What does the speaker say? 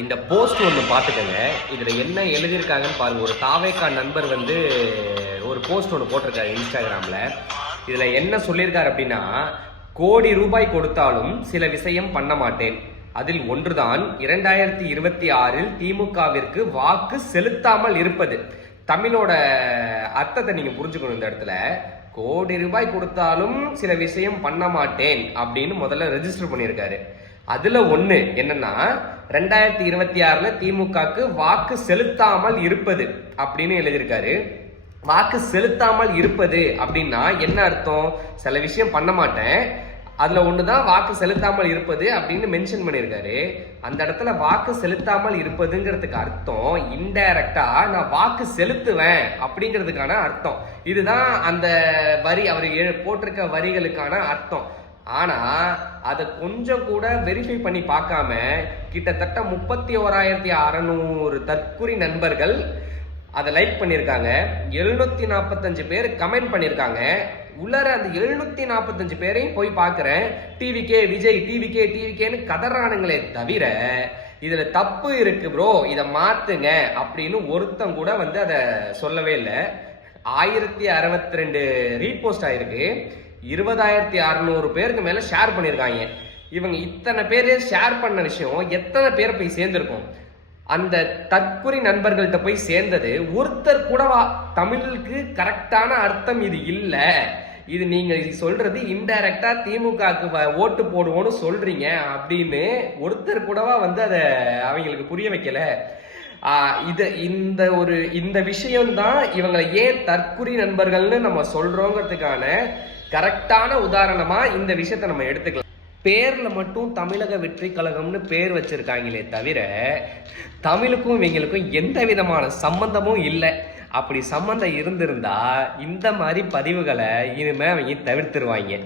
இந்த போஸ்ட் ஒன்று பார்த்துக்கங்க. இதில் என்ன எழுதியிருக்காங்கன்னு பாருங்கள். ஒரு தாவேக்கா நண்பர் வந்து ஒரு போஸ்ட் ஒன்று போட்டிருக்காரு இன்ஸ்டாகிராமில். இதில் என்ன சொல்லியிருக்காரு அப்படின்னா, கோடி ரூபாய் கொடுத்தாலும் சில விஷயம் பண்ண மாட்டேன். அதில் ஒன்றுதான் 2026 திமுகவிற்கு வாக்கு செலுத்தாமல் இருப்பது. தமிழோட அர்த்தத்தை நீங்க புரிஞ்சுக்கணும். இந்த இடத்துல கோடி ரூபாய் கொடுத்தாலும் சில விஷயம் பண்ண மாட்டேன் அப்படின்னு முதல்ல ரெஜிஸ்டர் பண்ணியிருக்காரு. அதுல ஒண்ணு என்னன்னா, 2026 திமுகக்கு வாக்கு செலுத்தாமல் இருப்பது அப்படின்னு எழுதியிருக்காரு. வாக்கு செலுத்தாமல் இருப்பது அப்படின்னா என்ன அர்த்தம்? சில விஷயம் பண்ண மாட்டேன், அதுல ஒண்ணுதான் வாக்கு செலுத்தாமல் இருப்பது அப்படின்னு மென்ஷன் பண்ணியிருக்காரு. அந்த இடத்துல வாக்கு செலுத்தாமல் இருப்பதுங்கிறதுக்கு அர்த்தம் இன்டைரக்டா நான் வாக்கு செலுத்துவேன் அப்படிங்கிறதுக்கான அர்த்தம். இதுதான் அந்த வரி, அவர் போட்டிருக்க வரிகளுக்கான அர்த்தம். ஆனா அதை கொஞ்சம் கூட வெரிஃபை பண்ணி பார்க்காம கிட்டத்தட்ட 31,600 தற்குறி நண்பர்கள் அதை லைக் பண்ணியிருக்காங்க. 745 பேர் கமெண்ட் பண்ணியிருக்காங்க. உள்ளர அந்த 745 பேரையும் போய் பார்க்குறேன், டிவிகே விஜய், டிவிகேன்னு கதறானுங்களே தவிர இதுல தப்பு இருக்கு ப்ரோ, இதை மாத்துங்க அப்படின்னு ஒருத்தம் கூட வந்து அதை சொல்லவே இல்லை. 1062 ரீபோஸ்ட் ஆயிருக்கு. 20,600 பேருக்கு மேல ஷேர் பண்ணியிருக்காங்க. இவங்க இத்தனை பேர் ஷேர் பண்ண விஷயம் எத்தனை பேர் போய் சேர்ந்திருக்கும்? அந்த தற்குறி நண்பர்கள்ட்ட போய் சேர்ந்தது ஒருத்தர் கூடவா தமிழுக்கு கரெக்டான அர்த்தம் இது இல்ல, இது நீங்க சொல்றது இன்டைரக்டா திமுகக்கு ஓட்டு போடுவோம்னு சொல்றீங்க அப்படின்னு ஒருத்தர் கூடவா வந்து அதை அவங்களுக்கு புரிய வைக்கல. இந்த விஷயம்தான் இவங்களை ஏன் தற்குறி நண்பர்கள்னு நம்ம சொல்றோங்கிறதுக்கான கரெக்டான உதாரணமா இந்த விஷயத்த நம்ம எடுத்துக்கலாம். பேர்ல மட்டும் தமிழக வெற்றி கழகம்னு பேர் வச்சிருக்காங்களே தவிர தமிழுக்கும் இவங்களுக்கும் எந்த விதமான சம்பந்தமும் இல்லை. அப்படி சம்பந்தம் இருந்திருந்தா இந்த மாதிரி பதிவுகளை இனிமே அவங்க தவிர்த்துருவாங்க.